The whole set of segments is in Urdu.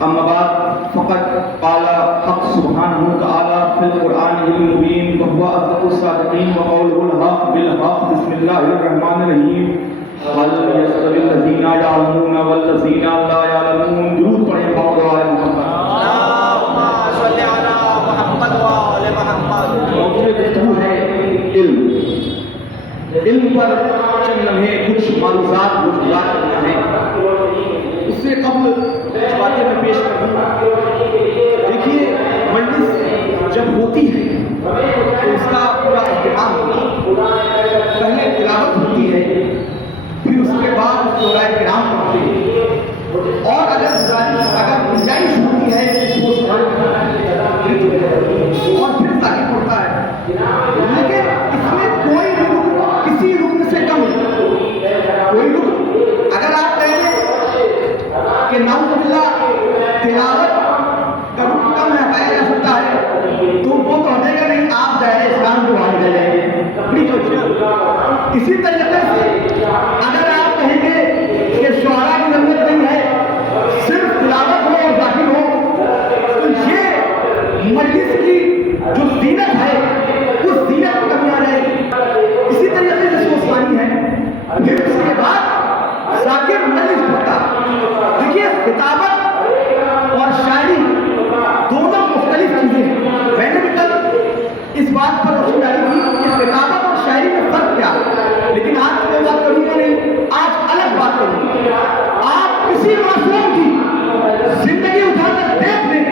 أما بعد فقد قال حق سبحانه وتعالى في القرآن المبين وهو أصدق الصادقين وقوله الحق بالحق بسم الله الرحمن الرحيم هل يستوي الذين يعلمون والذين لا يعلمون درود پڑھیں محمد وعلى محمد اللهم صل على محمد وآل محمد. موضوع گفتگو ہے علم پر چند لمحے کچھ معلومات گفتگو کرنا ہے. اس سے قبل باتیں میں پیش کروں. دیکھیے مجلس جب ہوتی ہے تو اس کا پورا اہتمام ہوتا ہے. پہلے تلاوت ہوتی ہے, پھر اس کے بعد شعراء کرام پڑھتے ہیں, اور اگر گنجائش ہوتی ہے تو اس کو اور پھر ذاکر پڑھتا ہے. لیکن اس میں کوئی رکن کسی رکن سے کم نہیں. کوئی رکن اگر آپ کہیں کہ نعوذ باللہ تلاوت کا رکن کم ہے پایا جا سکتا ہے تو وہ تو ہٹے گا نہیں, آپ دائرہ اسلام کو باہر چلے جائیں گے. اسی طریقے سے اگر آپ کہیں گے کہ شعراء کی ضرورت نہیں ہے, صرف تلاوت ہو اور ذاکر ہو, تو یہ مجلس کی جو زینت ہے اس زینت کو کمی آ جائے گی. اسی طریقے سے سوسوانی ہے. پھر اس کے بعد ذاکر مجلس پڑھتا. دیکھیے کتابت اور شاعری دونوں مختلف چیزیں ہیں. میں نے بھی کل اس بات پر روشنی ڈالی تھی کہ کتابت اور شاعری میں فرق کیا ہے, لیکن آج میں بات کروں گا نہیں, آج الگ بات کروں گا. آپ کسی معصوم کی زندگی اٹھا کر دیکھ لیں,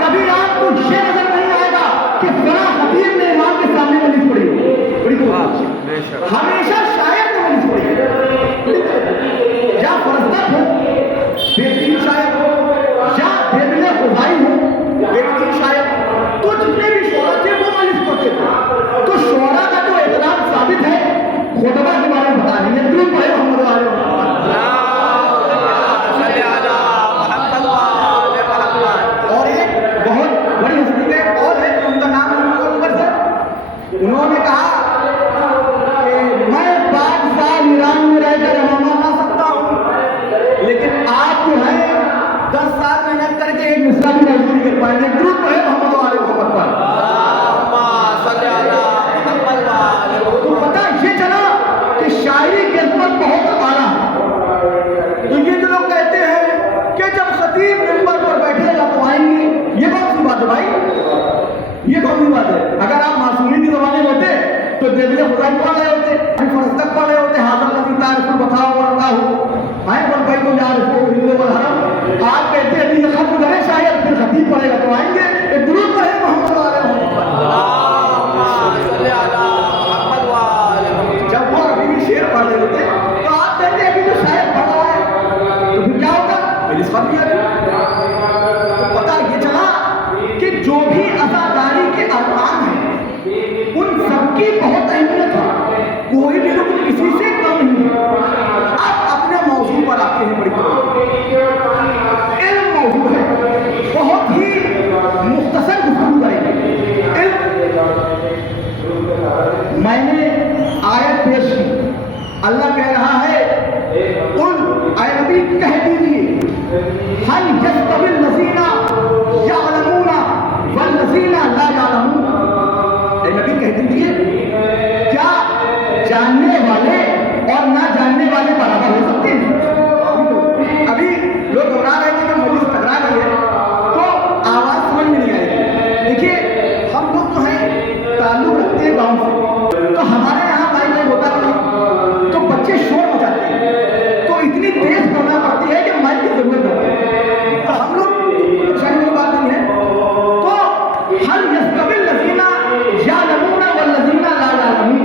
کبھی آپ کو یہ نظر نہیں آئے گا کہ فلاں خطیب نے امام کے سامنے مجلس پڑھی. ہمیشہ شاعر نے مجلس پڑھی, یا فرزدق ہو بہترین شاعر, یا بےدل خدائی ہو بہترین شاعر, تو جتنے بھی شعراء تھے وہ مجلس پڑھتے تھے. تو شعراء کا جو اعتراف ثابت ہے خطبہ کے بارے میں بتا رہی ہے. درود پڑھیں محمد وعلى محمد. اور ایک بہت بڑی ہستی کا ایک قول ہے, ان کا نام عمر سے, انہوں نے کہا کہ میں 5 سال ایران میں رہ کر امامہ لا سکتا ہوں, لیکن آپ جو ہے 10 سال محنت کر کے ایک مصرع بھی نہیں کر پائیں گے. درود پڑھیں محمد وعلى محمد پر. تو پتہ یہ چلا کہ شاعری کی عظمت بہت اعلیٰ ہے. تو یہ جو لوگ کہتے ہیں کہ جب خطیب منبر پر بیٹھے گا تو آئیں گے, یہ کون سی بات ہے بھائی, یہ کون سی بات ہے. اگر آپ معصومین کے زمانے میں ہوتے تو بےدل خدائی پڑھ رہے ہوتے, فرزدق پڑھ رہے ہوتے, حاضر الذی تعرف البتاء ورضاہ ہیں والبیت یعرف الحل والحرم. آپ کہتے ہیں یہ خط گرے شاید, پھر خطیب پڑھے گا تو آئیں گے. ایک درود پڑھیں محمد وعلى محمد. جب وہ ابھی بھی شعر پڑھ رہے ہوتے تو آپ کہتے ہیں ابھی تو شاعر پڑھ رہا ہے, تو پھر کیا ہوگا, مجلس بن گیا. تو پتہ یہ چلا کہ جو بھی عزاداری کے ارکان ہیں ان سب کی بہت اہمیت ہے, کوئی بھی رکن کسی سے کم نہیں ہے. آپ اپنے موضوع پر آتے ہیں. بڑی علم موضوع ہے, بہت ہی مختصر گفتگو کریں گے. میں نے آیت پیش کی, اللہ کہہ رہا ہے ان اے نبی کہہ دیجیے هل يستوي الذين يعلمون والذين لا يعلمون. اے نبی کہہ دیجیے کیا جاننے والے اور نہ جاننے والے برابر ہو سکتے ہیں. ابھی لوگ گھبرا رہے تھے کہ مجلس ٹکرا رہی ہے تو آواز سمجھ میں نہیں آئے گی. دیکھیے ہم لوگ جو ہیں تعلق رکھتے ہیں گاؤں سے, تو ہمارے یہاں بھائی بھائی ہوتا ہے تو بچے شور مچاتے ہیں, تو اتنی تیز بولنا پڑتی ہے کہ مائک کی ضرورت پڑتی ہے. تو ہم لوگ پریشانی کی بات نہیں ہے. تو هل يستوي الذين يعلمون والذين لا يعلمون.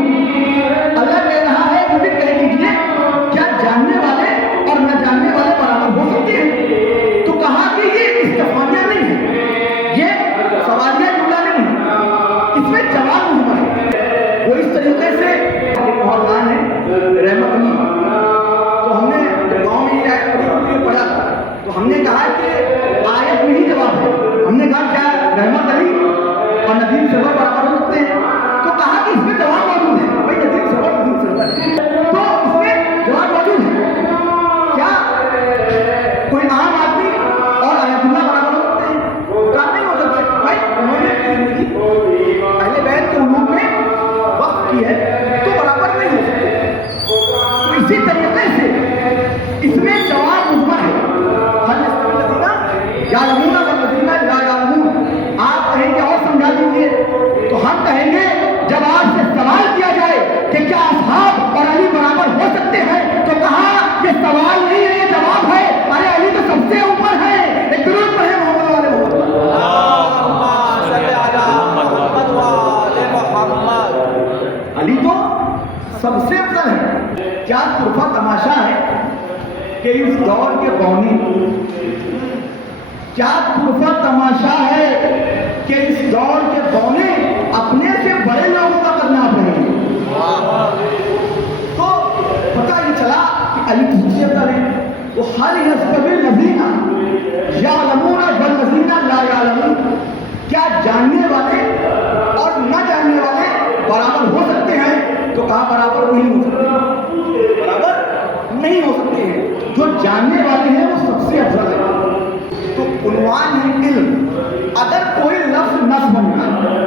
اللہ کہہ رہا ہے مجھے کہہ دیجیے کیا جاننے والے اور نہ جاننے والے برابر ہو سکتے ہیں. تو کہا کہ یہ استفہامیہ نہیں ہے, یہ سوالیہ جملہ نہیں ہے, اس میں جواب نہیں ہے. وہ اس طریقے سے محرمان ہے رحمت علی, تو ہم نے گاؤں میں یہ آیت پڑھا تو ہم نے کہا کہ آیت میں ہی جواب ہے. ہم نے کہا کیا رحمت علی اور ندیم سرور برابر ہو سکتے ہیں, تو کہا کہ اس میں جواب موجود ہے. بھائی ندیم سرور تو اس میں جواب موجود ہے. کیا کوئی عام آدمی اور آیت اللہ کہ اس دور کے بونے کیا طرفہ تماشا ہے کہ اس دور کے بونے اپنے سے بڑے لوگوں کا کرنا پڑے. تو پتہ یہ چلا کہ علی حجت کریں وہ حل یستوی الذین یعلمون والذین لا یعلمون. کیا جاننے والے اور نہ جاننے والے برابر ہو سکتے ہیں؟ تو کہا برابر نہیں ہو سکتے. برابر نہیں ہو سکتے ہیں. جو جاننے والے ہیں وہ سب سے افضل ہے. تو عنوان ہے علم. اگر کوئی لفظ نہ سمجھنا ہے،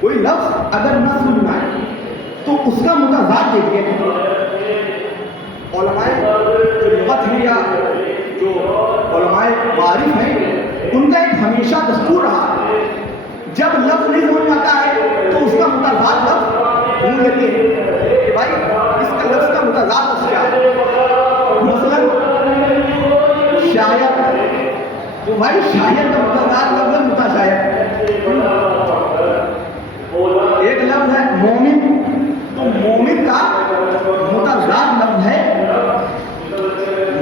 کوئی لفظ اگر نہ سمجھنا ہے تو اس کا متضاد دیکھیے. علماء جو لغت ہیں یا جو علماء معارف ہیں ان کا ایک ہمیشہ دستور رہا ہے جب لفظ نہیں سمجھ آتا ہے تو اس کا متضاد لفظ ڈھونڈ لیتے ہیں کہ بھائی اس کا لفظ کا متضاد لفظ کیا ہے. مثلاً شاید تو بھائی شاید کا متضاد لفظ ہے متشاید. ایک لفظ ہے مومن، تو مومن کا متضاد لفظ ہے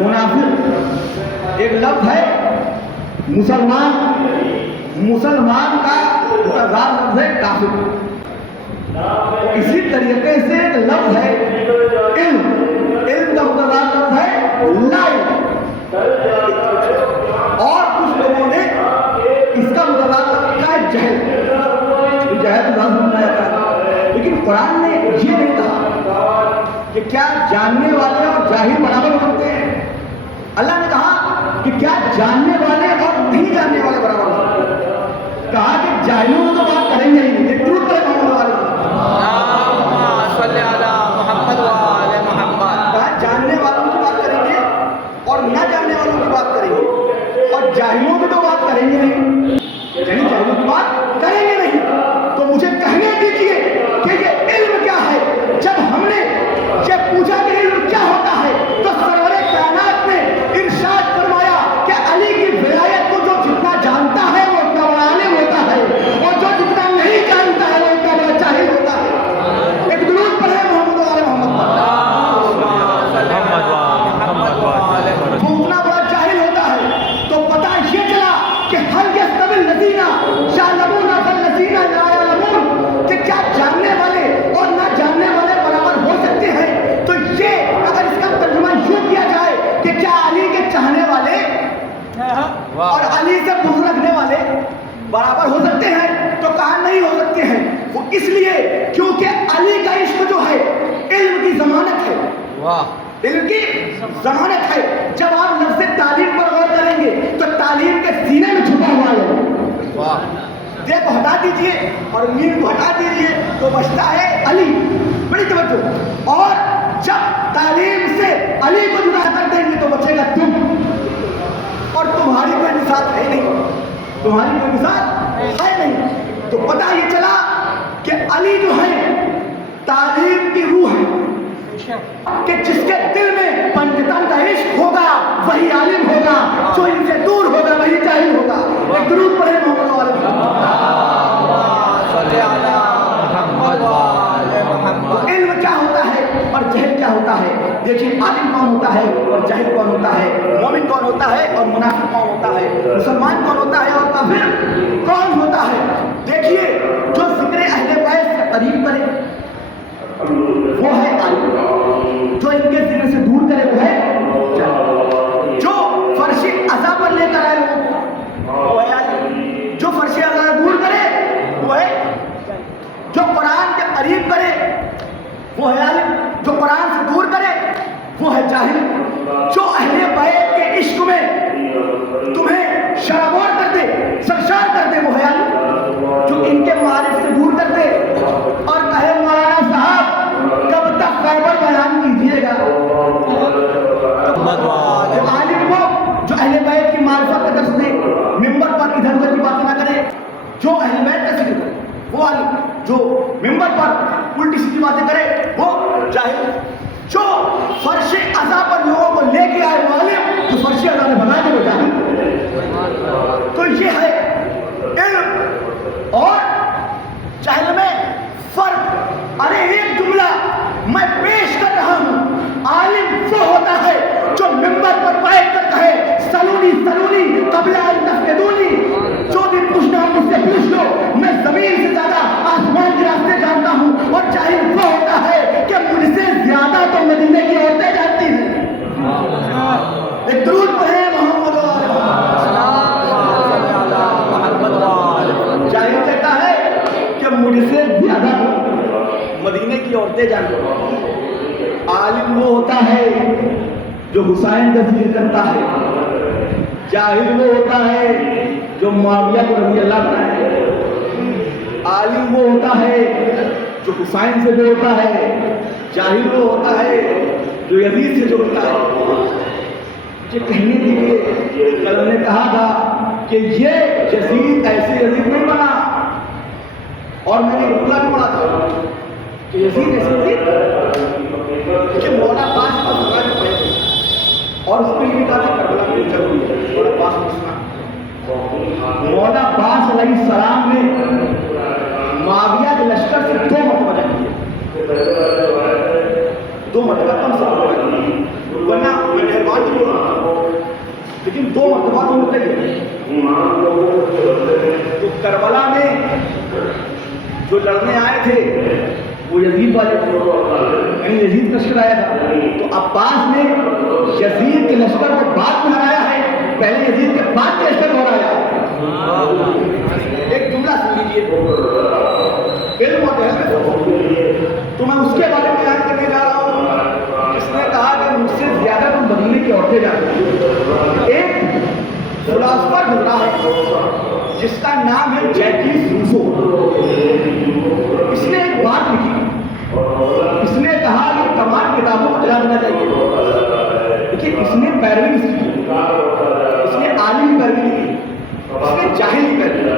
منافق. ایک لفظ ہے مسلمان، مسلمان کا متضاد لفظ ہے کافر. اسی طریقے سے ایک لفظ ہے علم، علم کا متضاد لفظ ہے لا علم. اور کچھ لوگوں نے اس کا متضاد لفظ کہا ہے جہل. جہل تو نہ سمجھا جاتا ہے، لیکن قرآن نے یہ نہیں کہا کہ کیا جاننے والے اور جاہل برابر ہوتے ہیں. اللہ نے کہا کہ کیا جاننے والے اور نہیں جاننے والے برابر ہوتے ہیں. کہا کہ جاہلوں تو بات کریں گے ہی نہیں. ایک ضرور کرے محمد والے صلی علی محمد وآل محمد. کہا جاننے والوں کی بات کریں گے اور نہ جاننے والوں کی بات کریں گے، اور جاہلوں کی تو بات کریں گے نہیں. یعنی جاہلوں کی بات کریں گے نہیں. تو مجھے کہنے دیجیے کہ یہ علم کیا ہے. جب ہم نے یہ پوچھا کہ علم کیا ہوتا ہے تو سرور کائنات نے ارشاد فرمایا کہ علی کی ولایت کو جو جتنا جانتا ہے وہ اتنا بڑا عالم ہوتا ہے، اور جو جتنا نہیں جانتا ہے وہ اتنا بڑا جاہل ہوتا ہے. ایک درود پڑھے محمد وآل محمد پر. وہ اتنا بڑا جاہل ہوتا ہے. تو پتہ یہ چلا کہ حل یستوی الذین یعلمون والذین لا یعلمون، کہ کیا جاننے والے اور نہ جاننے والے برابر ہو سکتے ہیں. تو یہ اگر اس کا ترجمہ یوں کیا جائے کہ کیا علی کے چاہنے والے اور علی سے بغض رکھنے والے برابر ہو سکتے ہیں؟ تو کہا نہیں ہو سکتے ہیں. وہ اس لیے کیونکہ علی کا عشق جو ہے علم کی ضمانت ہے. علم کی ضمانت ہے. جب آپ لفظ تعلیم پر غور کریں گے تو تعلیم کے سینے میں چھپا ہوا ہے. دے کو ہٹا دیجئے اور مین کو ہٹا دیجئے تو بچتا ہے علی. بڑی توجہ. اور جب تعلیم سے علی کو جدا کر دیں گے تو بچے گا تم، اور تمہاری کوئی مثال ہے نہیں. تمہاری کوئی مثال ہے نہیں. تو پتہ یہ چلا کہ علی جو ہے تعلیم کی روح ہے، کہ جس کے دل میں پنڈتان کا عشق ہوگا وہی عالم ہوگا، جو ان سے دور ہوگا وہی جاہل ہوگا. ایک درود پڑھے محمد وآل صلی علی محمد وآل محمد. علم کیا ہوتا ہے اور جہل کیا ہوتا ہے. دیکھیے عالم کون ہوتا ہے اور جاہل کون ہوتا ہے، مومن کون ہوتا ہے اور منافق کون ہوتا ہے، مسلمان کون ہوتا ہے اور کافر کون ہوتا ہے. دیکھیے جو ذکر اہل بیت سے قریب کرے وہ ہے عالم، جو ان کے ذکر سے دور کرے وہ ہے جاہل. جو فرش عزا پر لے کر آئے وہ ہے عالم، جو فرش عزا دور کرے وہ ہے. جو قرآن کے قریب کرے وہ ہے عالم، جو قرآن سے دور کرے وہ ہے جاہل. جو اہل بیت کے عشق میں تمہیں شرابور کر دے، سرشار کر دے وہ ہے عالم. جو ان کے معارف سے دور کر دے اور کہے مولانا صاحب کب تک خیبر بیان کیجیے گا. عالم کو جو اہل بیت کی معرفت کا درس دے، ممبر پر ادھر ادھر کی باتیں نہ کرے، جو اہل بیت کا ذکر کرے وہ عالم. جو ممبر پر الٹی سیدھی باتیں کرے وہ جاہل. جو فرش عزا پر لوگوں کو لے کے آئے وہ عالم، جو فرش عزا نے بنا دے وہ جاہل. تو یہ ہے علم اور جہل میں فرق. ارے ایک جملہ میں پیش کر رہا ہوں. عالم وہ ہوتا ہے جو عورتیں جانو، عالم وہ ہوتا ہے جو حسین کا ذکر کرتا ہے، جاہل وہ ہوتا ہے جو معاویہ کو رضی اللہ بنائے، عالم وہ ہوتا ہے جو حسین سے جوڑتا ہے، جاہل وہ ہوتا ہے جو یزید سے جوڑتا ہے۔ یہ کہنے کے لیے کل نے کہا تھا کہ یہ یزید ایسے یزید نہیں بنا، اور میں نے جملہ بھی پڑھا تھا کہ یزید ایسے یزید کہ مولا پاس پر سزا پڑے گی، اور اس کے لیے کہا تھا کربلا میں ضروری ہے مولا پاس پوچھنا۔ مولا پاس علیہ السلام نے معاویہ کے لشکر سے 2 مرتبہ جنگ کیا، 2 مرتبہ کم سے کم، ورنہ میں مہربان نہیں ہو رہا، لیکن 2 مرتبہ تو ہوتا ہی ہے۔ تو کربلا میں جو لڑنے آئے تھے وہ یزید والے تھے، یعنی یزید کا لشکر آیا تھا، تو عباس نے یزید کے لشکر کو بعد میں ہرایا ہے، پہلے یزید کے بعد کے لشکر کو ہرایا ہے۔ ایک جملہ سن لیجیے، علم اور جہل میں تو میں اس کے بارے میں بیان کرنے جا رہا ہوں جس نے کہا کہ مجھ سے زیادہ تم مدینے کی عورتیں جانتی ہیں۔ ایک فلاسفر گزرا ہے جس کا نام ہے جیکیز روسو، اس نے ایک بات لکھی، اس نے کہا کہ تمام کتابوں کو جلا دینا چاہیے، لیکن اس نے پیروی نہیں کی، اس نے عالم کی پیروی نہیں کی، اس نے جاہل کی پیروی کی۔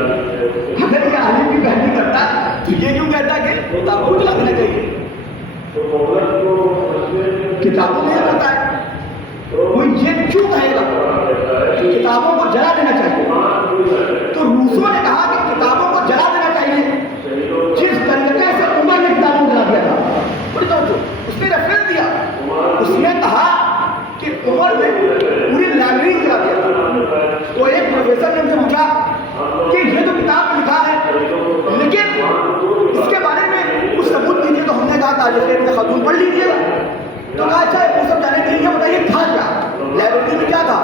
اگر یہ عالم کی پیروی کرتا تو یہ کیوں کہتا کہ کتابوں کو جلا دینا چاہیے؟ کتابوں میں ہوتا ہے، وہ یہ کیوں کہے گا کہ کتابوں کو جلا دینا چاہیے؟ تو روسو نے کہا کہ کتابوں کو جلا دینا چاہیے جس طریقے سے عمر نے کتابوں کو جلا دیا تھا۔ بڑی توجہ، اس نے ریفرنس دیا، اس نے کہا کہ عمر نے پوری لائبریری جلا دیا تھا۔ تو ایک پروفیسر نے مجھے پوچھا کہ یہ تو کتاب میں لکھا ہے، لیکن اس کے بارے میں کچھ ثبوت دیجیے۔ تو ہم نے کہا تاریخ ابن خلدون پڑھ لیجیے گا۔ تو کہا اچھا وہ سب جانے کے لیے بتائیے تھا کیا، لائبریری میں کیا تھا؟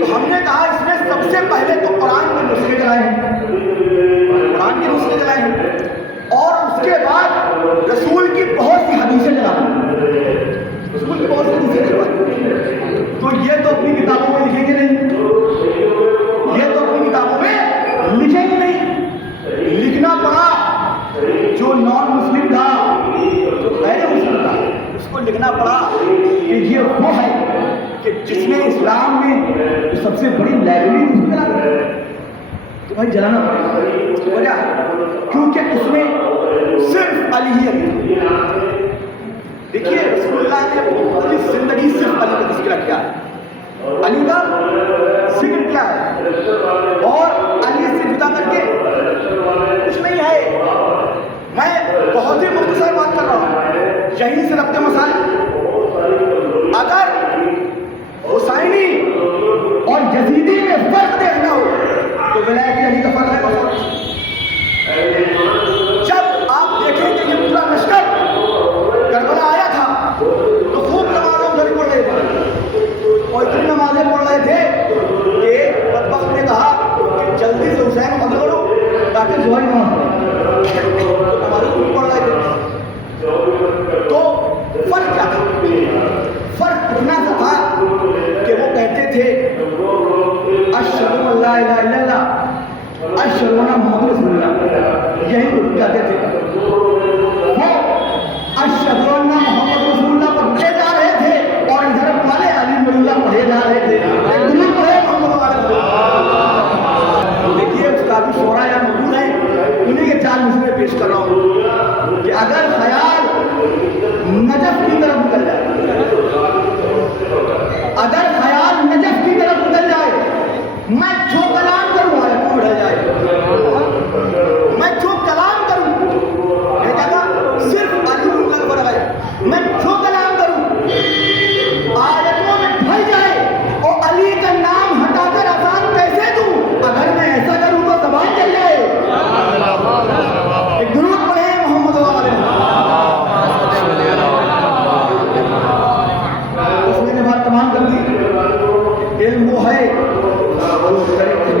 تو ہم نے کہا اس میں سب سے پہلے تو قرآن کے نسخے جلائے ہیں، قرآن کے نسخے جلائے ہیں، اور اس کے بعد رسول کی بہت سی حدیثیں جلائیں، رسول کی بہت سی حدیثیں جلائیں۔ تو یہ تو اپنی کتابوں میں لکھیں گے نہیں، یہ تو اپنی کتابوں میں لکھیں گے نہیں، لکھنا پڑا جو نان مسلم تھا، جو غیر مسلم تھا، اس کو لکھنا پڑا کہ یہ وہ ہے کہ جس نے اسلام میں سب سے بڑی لائبریری اس کو جلا دی۔ تو بھائی جلانا پڑے گا، اس کی وجہ کیونکہ اس میں صرف علی ہی علی۔ دیکھیے رسول اللہ نے اپنی زندگی صرف علی کا تذکرہ کیا ہے، علی کا ذکر کیا ہے، اور علی سے جدا کر کے کچھ نہیں ہے۔ میں بہت ہی مختصر بات کر رہا ہوں، یہیں سے ربط مسائل۔ اگر حسینی اور یزیدی میں فرق دیکھنا ہو تو ولایت علی کا فرق ہے بہت۔ جب آپ دیکھیں کہ یہ پورا لشکر کربلا آیا تھا تو خوب نمازوں گھر پڑھ رہے تھے، اور اتنی نمازیں پڑھ رہے تھے کہ بدبخت نے کہا کہ جلدی سے حسین کو قتل کرو تاکہ ظہر نماز پڑھے، نمازیں خوب پڑھ رہے تھے۔ تو فرق کیا تھا؟ فرق اتنا سا تھا کہ وہ کہتے تھے اشہد ان لا الہ الا اللہ اشہد ان محمد رسول اللہ، یہی وہ کہتے تھے۔ وہ اشہد ان محمد رسول اللہ پڑھے جا رہے تھے اور ادھر والے علی ولی اللہ پڑھے جا رہے تھے، دونوں پڑھے محمد رسول اللہ۔ دیکھیے استاد شعراء یہاں موجود ہیں، انہیں کے 4 مسئلے پیش کر رہا ہوں کہ اگر خیال نجف کی طرف نکل جائے، اگر خیال نجف کی طرف نکل جائے، میں جو کلام کروں آئے کو بڑھ جائے، میں جو کلام کروں، یہ کہتا صرف علی کا فرق ہے، میں جو کلام کروں آیتوں میں ڈھل جائے، اور علی کا نام ہٹا کر آسان کیسے دوں؟ اگر میں ایسا کروں تو زبان چل جائے۔ ایک درود پڑھے محمد علیہ تمام کر دی۔ علم وہ ہے جو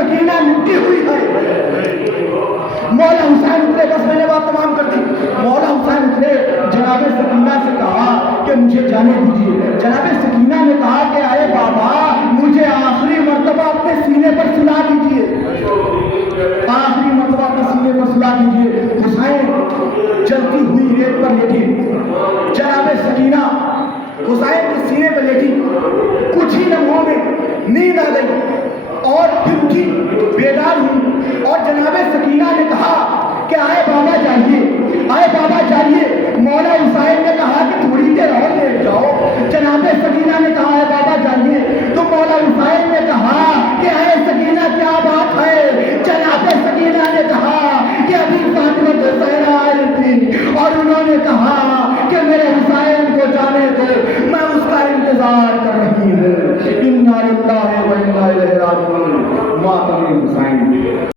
سکینہ لٹی ہوئی ہے. مولا حسین اترے, بس میں نے بات تمام کر دی. مولا حسین اترے, جناب سکینہ سے کہا کہ مجھے جانے دیجیے. جناب سکینہ نے کہا کہ آئے بابا مجھے آخری مرتبہ اپنے سینے پر سلا دیجیے, آخری مرتبہ اپنے سینے پر سلا دیجیے. حسین جلتی ہوئی ریت پر لیٹی, جناب سکینہ حسین کے سینے پر لیٹی. کچھ ہی لمحوں میں نیند آ گئی اور پھر اٹھی, بیدار ہوئی اور جناب سکینہ نے کہا کہ آئے بابا جائیے, آئے بابا جائیے. مولا حسین نے کہا کہ تھوڑی دیر اور لیٹ جاؤ. جناب سکینہ نے کہا آئے بابا جائیے, تو مولا حسین نے کہا کہ آئے سکینہ کیا بات ہے. جناب سکینہ نے کہا کہ ابھی فاطمہ زہرا آئی تھی اور انہوں نے کہا کہ میرے حسین کو جانے دو, میں اس کا انتظار کر رہی ہوں. انا للہ و انا الیہ راجعون. ماتم حسین.